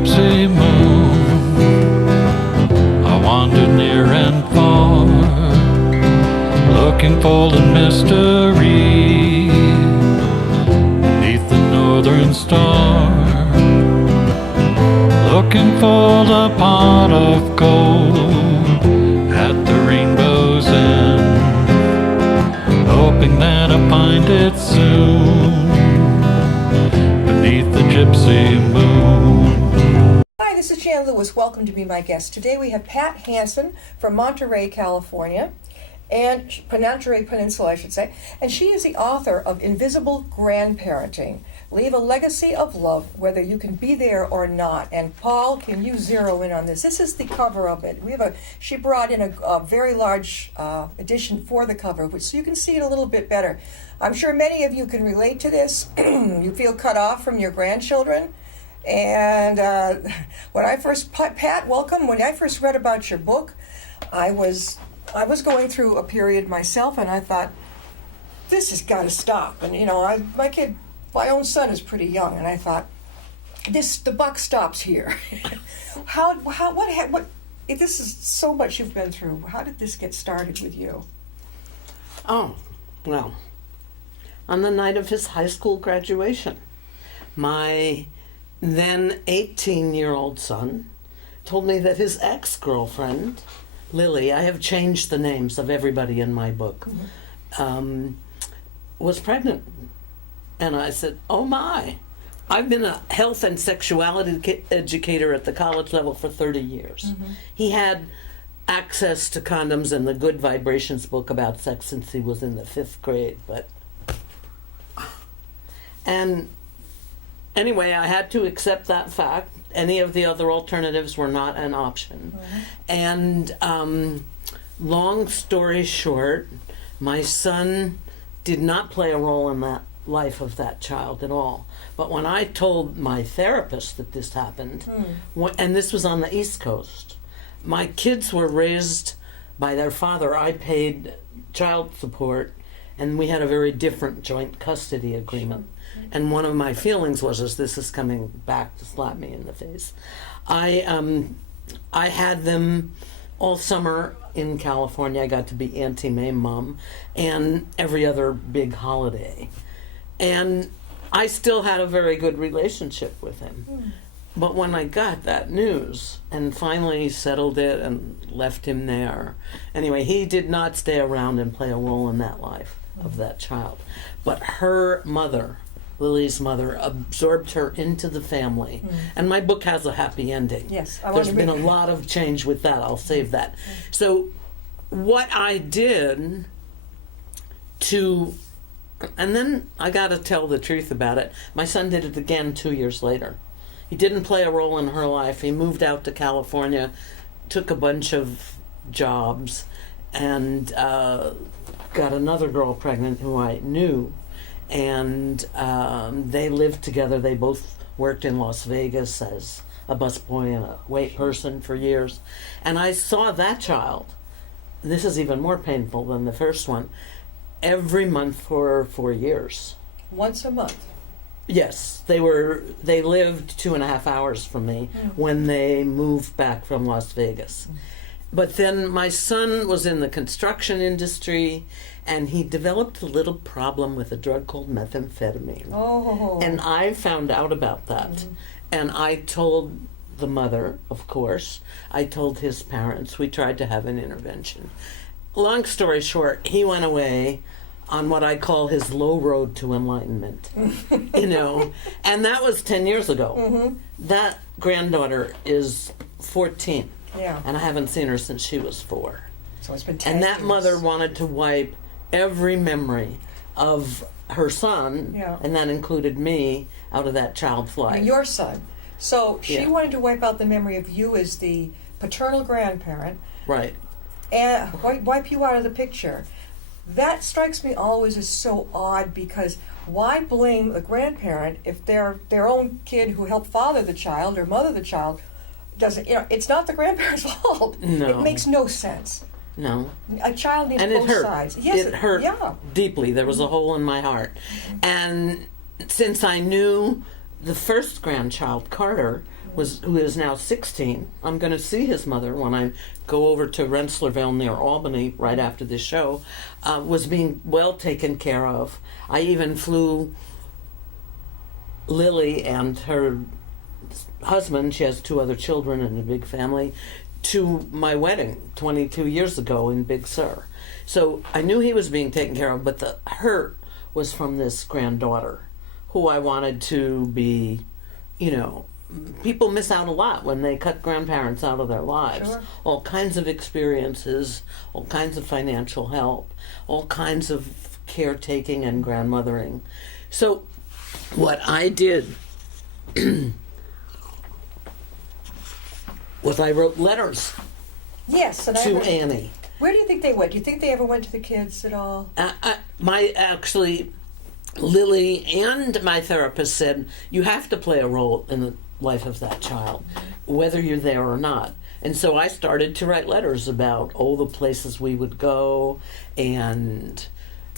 gypsy moon, I wandered near and far, looking for the mystery beneath the northern star, looking for the pot of gold at the rainbow's end, hoping that I find it soon beneath the gypsy moon. Hi, this is Jan Lewis. Welcome to be my guest. Today we have Pat Hanson from Monterey, California, and Monterey Peninsula, I should say, and she is the author of Invisible Grandparenting. Leave a legacy of love, whether you can be there or not. And Paul, can you zero in on this? This is the cover of it. She brought in a very large edition for the cover, which so you can see it a little bit better. I'm sure many of you can relate to this. You feel cut off from your grandchildren. And when I first, Pat, welcome. When I first read about your book, I was going through a period myself, and I thought, this has got to stop. And my own son is pretty young, and I thought, the buck stops here. This is so much you've been through. How did this get started with you? Oh, well, on the night of his high school graduation, my then 18-year-old son told me that his ex-girlfriend, Lily, I have changed the names of everybody in my book, was pregnant. And I said, oh my, I've been a health and sexuality educator at the college level for 30 years. Mm-hmm. He had access to condoms and the Good Vibrations book about sex since he was in the 5th grade. And anyway, I had to accept that fact. Any of the other alternatives were not an option. Mm-hmm. And long story short, my son did not play a role in that life of that child at all. But when I told my therapist that this happened, and this was on the East Coast, my kids were raised by their father. I paid child support, and we had a very different joint custody agreement. And one of my feelings was, as this is coming back to slap me in the face, I had them all summer in California. I got to be Auntie May mom, and every other big holiday. And I still had a very good relationship with him. But when I got that news and finally settled it and left him there, anyway, he did not stay around and play a role in that life of that child. But her mother, Lily's mother, absorbed her into the family. And my book has a happy ending. Yes, there's been a lot of change with that. I'll save that. So what I did and then I got to tell the truth about it. My son did it again 2 years later. He didn't play a role in her life. He moved out to California, took a bunch of jobs, and got another girl pregnant who I knew. And they lived together. They both worked in Las Vegas as a busboy and a wait person for years. And I saw that child, this is even more painful than the first one, every month for 4 years. Once a month? Yes. They lived 2.5 hours from me when they moved back from Las Vegas. But then my son was in the construction industry, and he developed a little problem with a drug called methamphetamine. Oh. And I found out about that. And I told the mother, of course. I told his parents. We tried to have an intervention. Long story short, he went away on what I call his low road to enlightenment, and that was 10 years ago. That granddaughter is 14, and I haven't seen her since she was 4. So it's been 10 And that years. mother wanted to wipe every memory of her son, and that included me, out of that child's life. Your son. So she wanted to wipe out the memory of you as the paternal grandparent. Right. And wipe you out of the picture. That strikes me always as so odd, because why blame the grandparent if their own kid who helped father the child or mother the child doesn't, it's not the grandparent's fault. No. It makes no sense. No. A child needs And both it hurt. sides. Yes, it hurt deeply. There was a hole in my heart. And since I knew the first grandchild, Carter, who is now 16. I'm going to see his mother when I go over to Rensselaerville near Albany right after this show. Was being well taken care of. I even flew Lily and her husband, she has 2 other children and a big family, to my wedding 22 years ago in Big Sur. So I knew he was being taken care of, but the hurt was from this granddaughter who I wanted to be, people miss out a lot when they cut grandparents out of their lives. Sure. All kinds of experiences, all kinds of financial help, all kinds of caretaking and grandmothering. So what I did was I wrote letters Yes, and to Annie. Where do you think they went? Do you think they ever went to the kids at all? Lily and my therapist said, you have to play a role in the life of that child, whether you're there or not. And so I started to write letters about all the places we would go and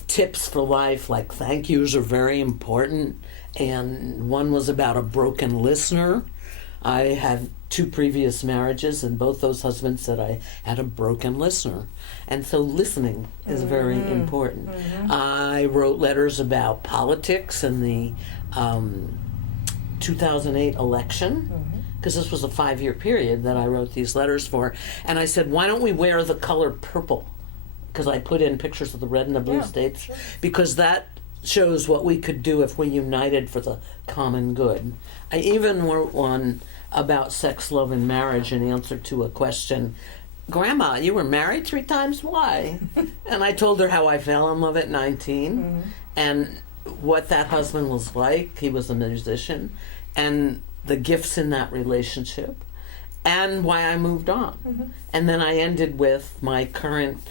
tips for life, like thank yous are very important. And one was about a broken listener. I had 2 previous marriages, and both those husbands said I had a broken listener. And so listening is very important. I wrote letters about politics and the 2008 election, because this was a 5-year period that I wrote these letters for. And I said, why don't we wear the color purple? Because I put in pictures of the red and the blue states, because that shows what we could do if we united for the common good. I even wrote one about sex, love, and marriage in answer to a question. Grandma, you were married 3 times? Why? And I told her how I fell in love at 19 and what that husband was like. He was a musician, and the gifts in that relationship, and why I moved on. And then I ended with my current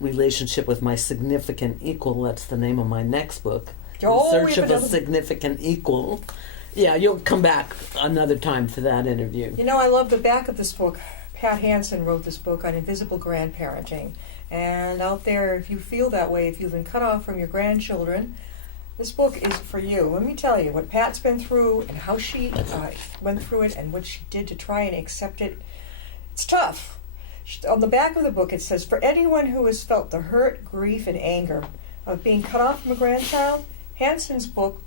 relationship with my significant equal. That's the name of my next book. Oh, In Search of a Significant Equal. Yeah, you'll come back another time for that interview. I love the back of this book. Pat Hanson wrote this book on invisible grandparenting. And out there, if you feel that way, if you've been cut off from your grandchildren, this book is for you. Let me tell you what Pat's been through and how she went through it and what she did to try and accept it. It's tough. On the back of the book it says, for anyone who has felt the hurt, grief, and anger of being cut off from a grandchild, Hanson's book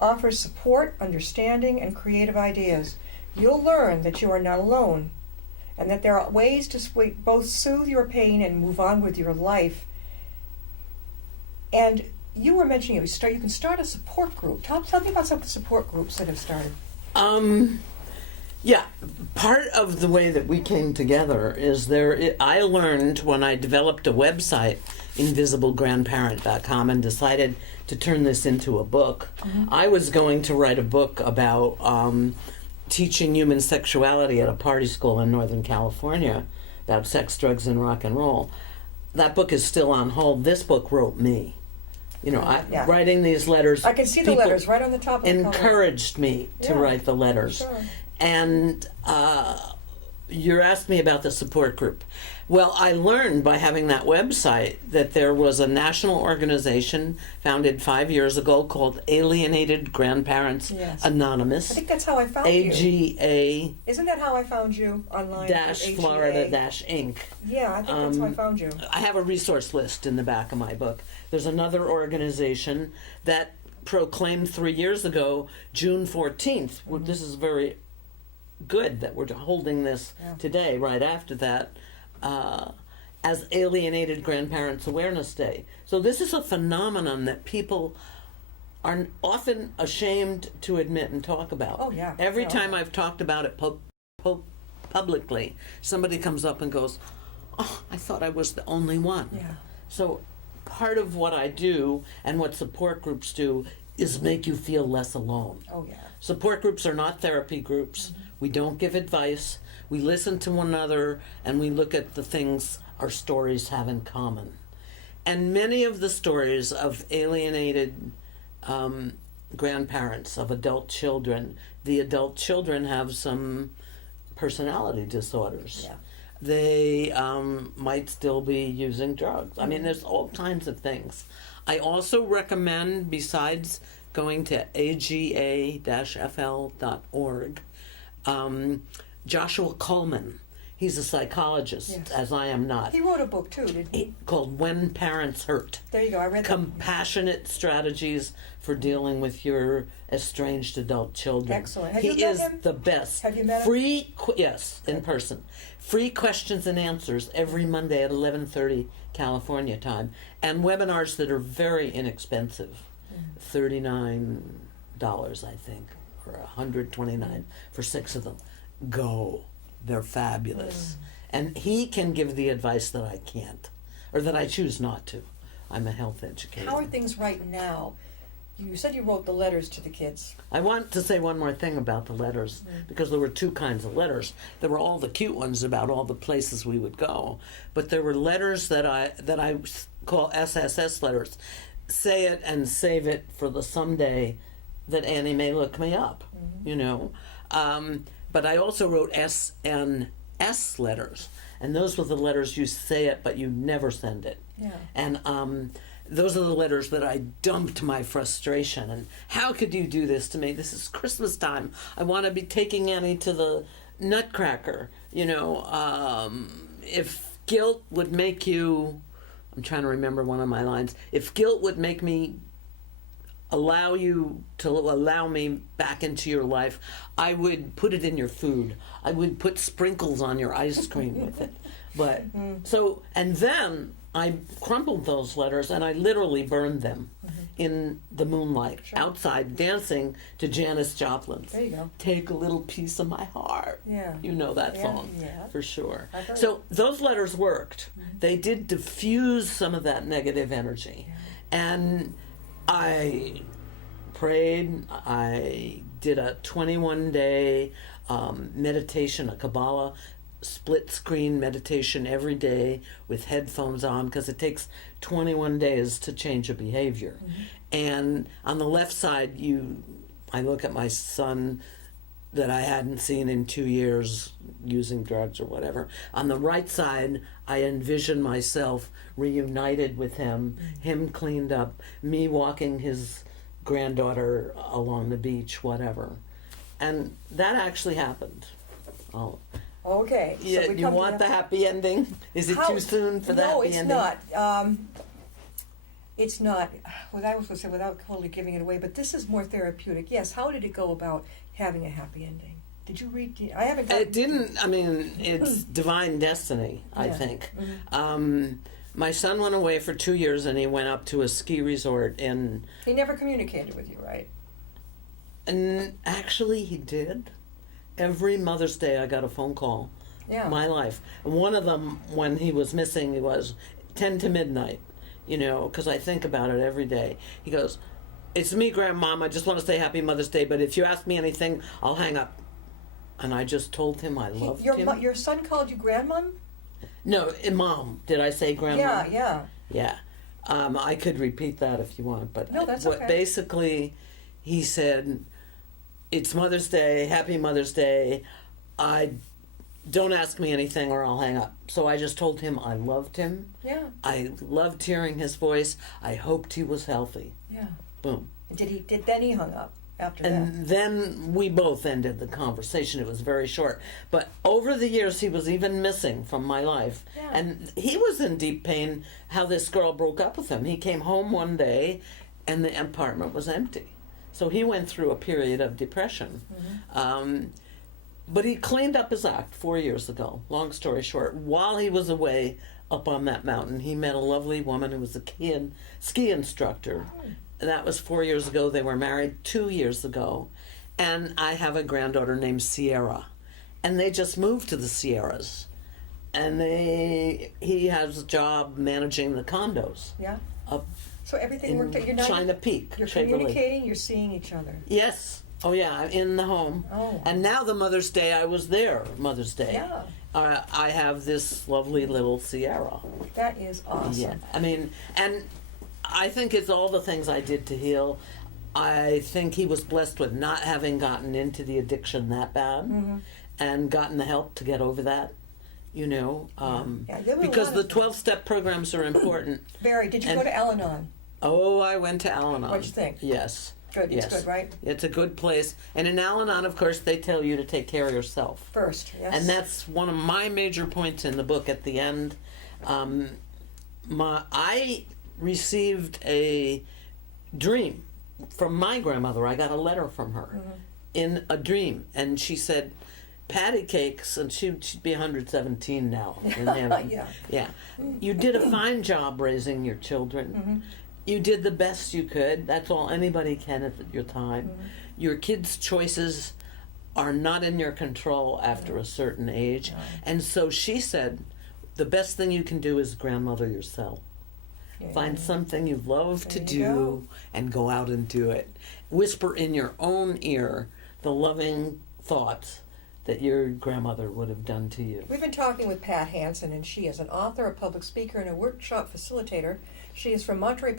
offers support, understanding, and creative ideas. You'll learn that you are not alone, and that there are ways to both soothe your pain and move on with your life. And you were mentioning you can start a support group. Tell me about some of the support groups that have started. Yeah, part of the way that we came together is I learned when I developed a website, invisiblegrandparent.com, and decided to turn this into a book. I was going to write a book about teaching human sexuality at a party school in Northern California, about sex, drugs, and rock and roll. That book is still on hold. This book wrote me. Writing these letters. I can see the letters right on the top of the cover. Encouraged me to write the letters. Sure. And you're asking me about the support group. Well, I learned by having that website that there was a national organization founded 5 years ago called Alienated Grandparents Anonymous. I think that's how I found you. AGA. Isn't that how I found you online? Florida Inc. Yeah, I think that's how I found you. I have a resource list in the back of my book. There's another organization that proclaimed 3 years ago, June 14th. This is very good that we're holding this today, right after that, as Alienated Grandparents Awareness Day. So this is a phenomenon that people are often ashamed to admit and talk about. Oh, yeah. Every time I've talked about it publicly, somebody comes up and goes, oh, I thought I was the only one. Yeah. So part of what I do and what support groups do is make you feel less alone. Oh, yeah. Support groups are not therapy groups. We don't give advice. We listen to one another and we look at the things our stories have in common. And many of the stories of alienated grandparents, of adult children, the adult children have some personality disorders. Yeah. They might still be using drugs. I mean, there's all kinds of things. I also recommend, besides going to aga-fl.org, Joshua Coleman. He's a psychologist, Yes. as I am not. He wrote a book too, didn't he? Called When Parents Hurt. There you go. I read that. Compassionate Strategies for Dealing with Your Estranged Adult Children. Excellent. Have he you met is him? the best. Have you met him? Yes, in person. Free questions and answers every Monday at 11:30 California time, and webinars that are very inexpensive, $39 I think, or $129 for 6 of them. Go. They're fabulous. And he can give the advice that I can't, or that I choose not to. I'm a health educator. How are things right now? You said you wrote the letters to the kids. I want to say one more thing about the letters, because there were 2 kinds of letters. There were all the cute ones about all the places we would go, but there were letters that I call SSS letters. Say it and save it for the someday that Annie may look me up, you know. But I also wrote SNS letters, and those were the letters you say it, but you never send it. Yeah. And those are the letters that I dumped my frustration. And how could you do this to me? This is Christmas time. I want to be taking Annie to the Nutcracker. You know, if guilt would make you, I'm trying to remember one of my lines. If guilt would make me allow me back into your life, I would put it in your food. I would put sprinkles on your ice cream with it. But so, and then I crumpled those letters and I literally burned them in the moonlight outside, dancing to Janis Joplin's There you go. Take a Little Piece of My Heart. Yeah. You know that Yeah, song, yeah. for sure. I've heard So those letters worked. They did diffuse some of that negative energy. And I prayed. I did a 21-day meditation, a Kabbalah split screen meditation every day with headphones on, because it takes 21 days to change a behavior. And on the left side, I look at my son that I hadn't seen in 2 years using drugs or whatever. On the right side, I envision myself reunited with him, him cleaned up, me walking his granddaughter along the beach, whatever. And that actually happened. Oh, Okay. So yeah, we you come to want the happy ending? Is it too soon for the No, happy it's ending? not. It's not. What I was going to say, without totally giving it away, but this is more therapeutic. Yes. How did it go about having a happy ending? Did you read? I haven't. It didn't. I mean, it's divine destiny, I Yeah. think. My son went away for 2 years, and he went up to a ski resort in. He never communicated with you, right? And actually, he did. Every Mother's Day, I got a phone call. Yeah. My life. One of them, when he was missing, it was 10 to midnight. You know, because I think about it every day. He goes, "It's me, Grandmom. I just want to say Happy Mother's Day, but if you ask me anything, I'll hang up." And I just told him I loved him. Your son called you grandmom? No, Mom. Did I say Grandma? Yeah, yeah. Yeah. I could repeat that if you want, but No, that's what okay. basically he said, "It's Mother's Day, Happy Mother's Day. Don't ask me anything or I'll hang up." So I just told him I loved him. Yeah, I loved hearing his voice. I hoped he was healthy. yeah. Boom. Then he hung up after that. And then we both ended the conversation. It was very short. But over the years, he was even missing from my life. Yeah. And he was in deep pain how this girl broke up with him. He came home one day and the apartment was empty. So he went through a period of depression. But he cleaned up his act 4 years ago. Long story short, while he was away up on that mountain, he met a lovely woman who was a ski instructor. And that was 4 years ago. They were married 2 years ago. And I have a granddaughter named Sierra. And they just moved to the Sierras. And he has a job managing the condos Yeah. up So everything in worked out. You're not. China Peak. You're Chaverly. communicating. You're seeing each other. Yes. Oh, yeah, I'm in the home. Oh. And now the Mother's Day, I was there, Mother's Day. Yeah. I have this lovely little Sierra. That is awesome. Yeah. I mean, and I think it's all the things I did to heal. I think he was blessed with not having gotten into the addiction that bad and gotten the help to get over that, you know. Yeah, there were a because lot the of 12-step programs are important. Barry, did you And- go to Al-Anon? Oh, I went to Al-Anon. What'd you think? Yes. Good. Yes. It's good, right? It's a good place. And in Al-Anon, of course, they tell you to take care of yourself. First, yes. And that's one of my major points in the book at the end. I received a dream from my grandmother. I got a letter from her in a dream. And she said, patty cakes, and she'd be 117 now in heaven. Yeah. You did a fine job raising your children. You did the best you could. That's all anybody can at your time. Your kids' choices are not in your control after a certain age. And so she said, the best thing you can do is grandmother yourself. Find something you love to do and go out and do it. Whisper in your own ear the loving thoughts that your grandmother would have done to you. We've been talking with Pat Hanson, and she is an author, a public speaker, and a workshop facilitator. She is from Monterey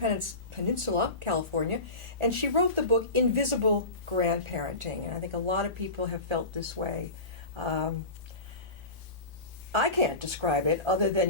Peninsula, California, and she wrote the book Invisible Grandparenting, and I think a lot of people have felt this way. I can't describe it other than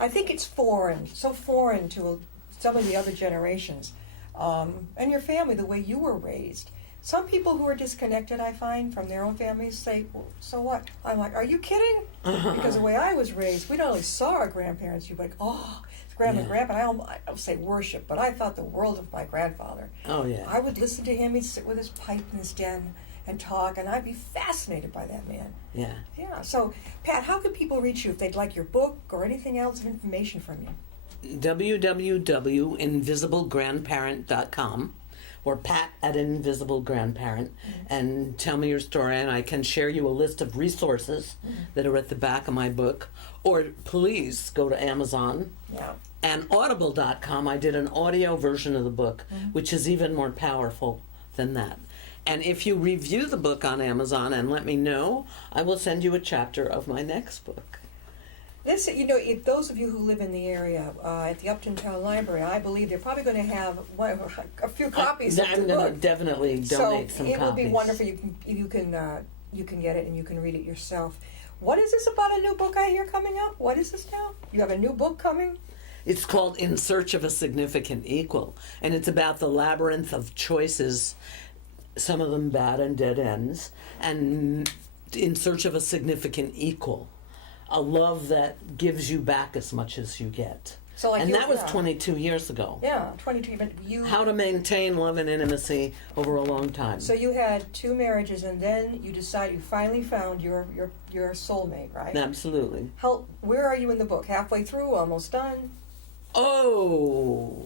I think it's foreign, so foreign to some of the other generations, and your family, the way you were raised. Some people who are disconnected, I find, from their own families say, well, so what? I'm like, are you kidding? Because the way I was raised, we not only saw our grandparents, you'd be like, oh, it's grandma and grandpa. I don't say worship, but I thought the world of my grandfather. Oh, yeah. I would listen to him. He'd sit with his pipe in his den and talk, and I'd be fascinated by that man. Yeah. Yeah. So, Pat, how can people reach you if they'd like your book or anything else of information from you? www.invisiblegrandparent.com or Pat at Invisible Grandparent, and tell me your story, and I can share you a list of resources that are at the back of my book. Or please go to Amazon. Yeah. And Audible.com, I did an audio version of the book, which is even more powerful than that. And if you review the book on Amazon and let me know, I will send you a chapter of my next book. This, if those of you who live in the area at the Upton Town Library, I believe they're probably going to have a few copies of the I'm book. going to definitely donate some copies. So it will be wonderful. You can get it and you can read it yourself. What is this about a new book I hear coming up? What is this now? You have a new book coming? It's called In Search of a Significant Equal, and it's about the labyrinth of choices, some of them bad and dead ends, and in search of a significant equal. A love that gives you back as much as you get. And that was 22 years ago. Yeah, 22. But how to maintain love and intimacy over a long time. So you had 2 marriages, and then you finally found your soulmate, right? Absolutely. Where are you in the book? Halfway through? Almost done? Oh,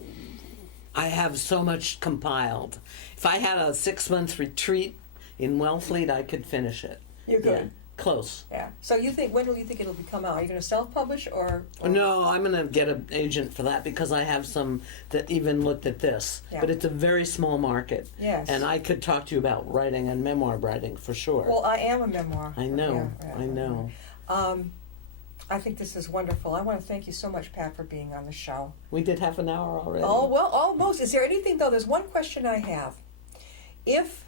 I have so much compiled. If I had a 6-month retreat in Wellfleet, I could finish it. You could? Yeah. Close. Yeah. So when do you think it'll come out? Are you going to self-publish or? No, I'm going to get an agent for that because I have some that even looked at this. Yeah. But it's a very small market. Yes. And I could talk to you about writing and memoir writing for sure. Well, I am a memoir. I know. Yeah, I know. I think this is wonderful. I want to thank you so much, Pat, for being on the show. We did half an hour already. Oh, well, almost. Is there anything, though? There's one question I have. If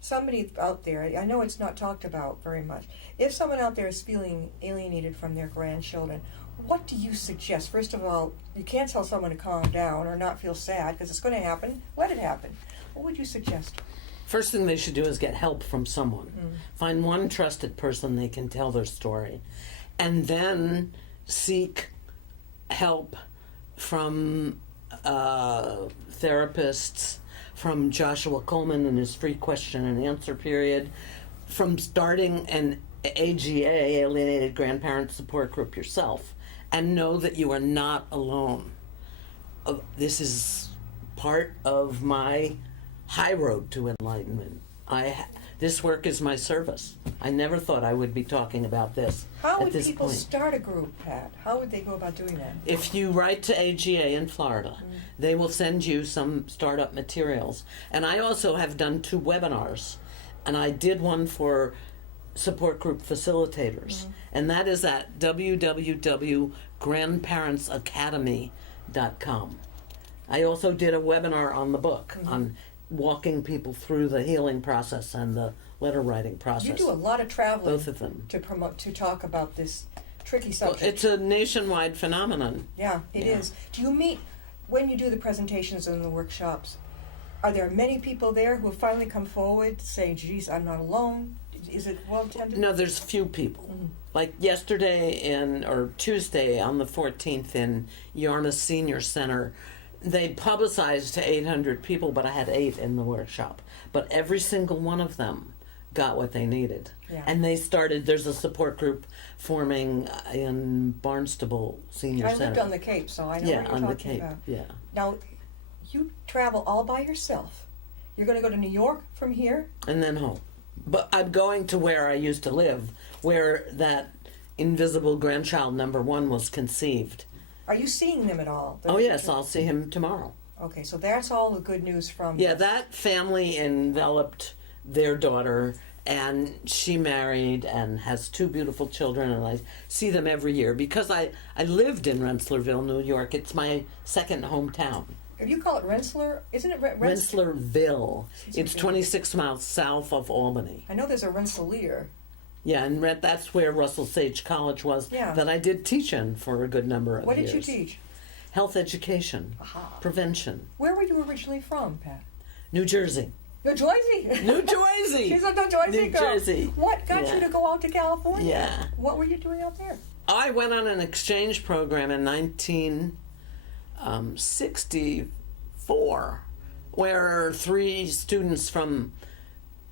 somebody out there, I know it's not talked about very much, if someone out there is feeling alienated from their grandchildren, what do you suggest? First of all, you can't tell someone to calm down or not feel sad because it's going to happen. Let it happen. What would you suggest? First thing they should do is get help from someone. Find one trusted person they can tell their story. And then seek help from therapists, from Joshua Coleman and his free question and answer period, from starting an AGA, Alienated Grandparent Support Group, yourself, and know that you are not alone. This is part of my high road to enlightenment. This work is my service. I never thought I would be talking about this How at would this people point. start a group, Pat? How would they go about doing that? If you write to AGA in Florida, they will send you some startup materials. And I also have done 2 webinars. And I did one for support group facilitators. And that is at www.grandparentsacademy.com. I also did a webinar on the book, on walking people through the healing process and the letter writing process. You do a lot of traveling. Both of them. To talk about this tricky subject. Well, it's a nationwide phenomenon. Yeah, it is. Do you meet when you do the presentations and the workshops, are there many people there who have finally come forward saying, geez, I'm not alone? Is it well attended? No, there's few people. Mhm. Like yesterday or Tuesday on the 14th in Yarmouth Senior Center, they publicized to 800 people, but I had 8 in the workshop. But every single one of them got what they needed. Yeah. And there's a support group forming in Barnstable Senior I Center. lived on the Cape, so I know yeah, what you're on the talking Cape. about. Yeah. Now, you travel all by yourself. You're going to go to New York from here? And then home. But I'm going to where I used to live, where that invisible grandchild number 1 was conceived. Are you seeing them at all? Oh, yes, I'll see him tomorrow. Okay, so that's all the good news from... Yeah, that family enveloped their daughter, and she married and has 2 beautiful children, and I see them every year. Because I lived in Rensselaerville, New York. It's my second hometown. If you call it Rensselaer, isn't it Rensselaerville. It's 26 miles south of Albany. I know there's a Rensselaer. Yeah, and that's where Russell Sage College was, Yeah. that I did teach in for a good number of What years. did you teach? Health education, Aha. prevention. Where were you originally from, Pat? New Jersey. New Jersey. New Jersey. She's a New Jersey New girl. Jersey. What got Yeah. you to go out to California? Yeah. What were you doing out there? I went on an exchange program in 1964, where 3 students from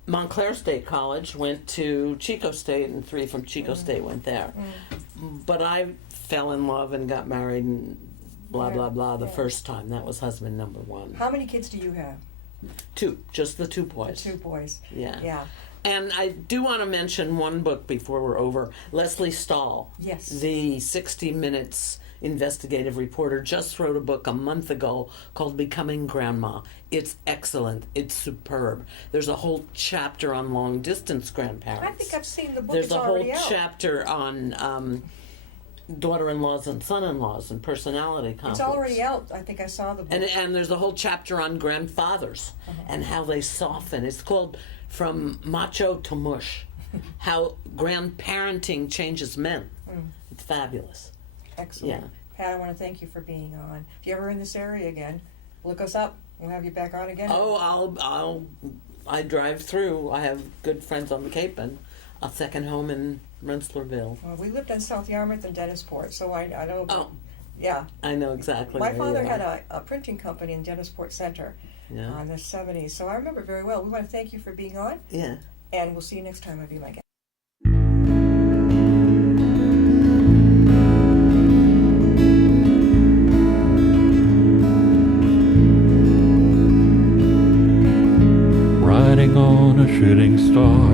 Montclair State College went to Chico State, and 3 from Chico State went there. But I fell in love and got married and blah, blah, blah the first time. That was husband number 1. How many kids do you have? 2, just the 2 boys. 2 boys. Yeah. Yeah. And I do want to mention one book before we're over. Leslie Stahl, Yes. the 60 Minutes investigative reporter, just wrote a book a month ago called Becoming Grandma. It's excellent. It's superb. There's a whole chapter on long distance grandparents. I think I've seen the book. There's It's a whole already out. chapter on daughter-in-laws and son-in-laws and personality conflicts. It's already out. I think I saw the book. And there's a whole chapter on grandfathers and how they soften. It's called From Macho to Mush, how grandparenting changes men. It's fabulous. Excellent. Yeah. Pat, I want to thank you for being on. If you're ever in this area again, look us up. We'll have you back on again. Oh, I drive through. I have good friends on the Cape and a second home in Rensselaerville. Well, we lived in South Yarmouth and Dennisport, so I know. Oh, Yeah. I know exactly. My where father you had are. a printing company in Dennisport Center Yeah. in the 70s, so I remember very well. We want to thank you for being on, Yeah. and we'll see you next time on Be My Guest. Riding on a shooting star,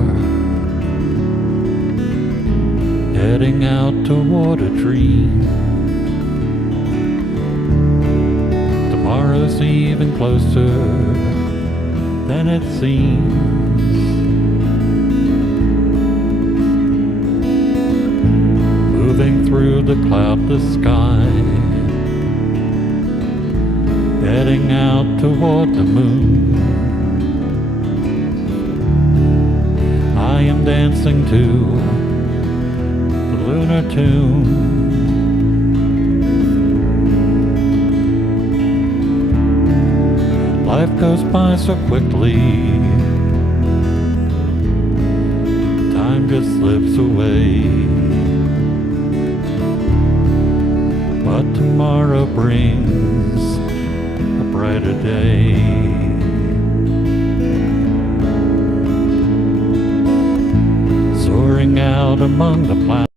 heading out toward a dream. Tomorrow's even closer than it seems. Moving through the cloudless sky, heading out toward the moon. I am dancing to the lunar tune. Life goes by so quickly, time just slips away. But tomorrow brings a brighter day. Soaring out among the planets.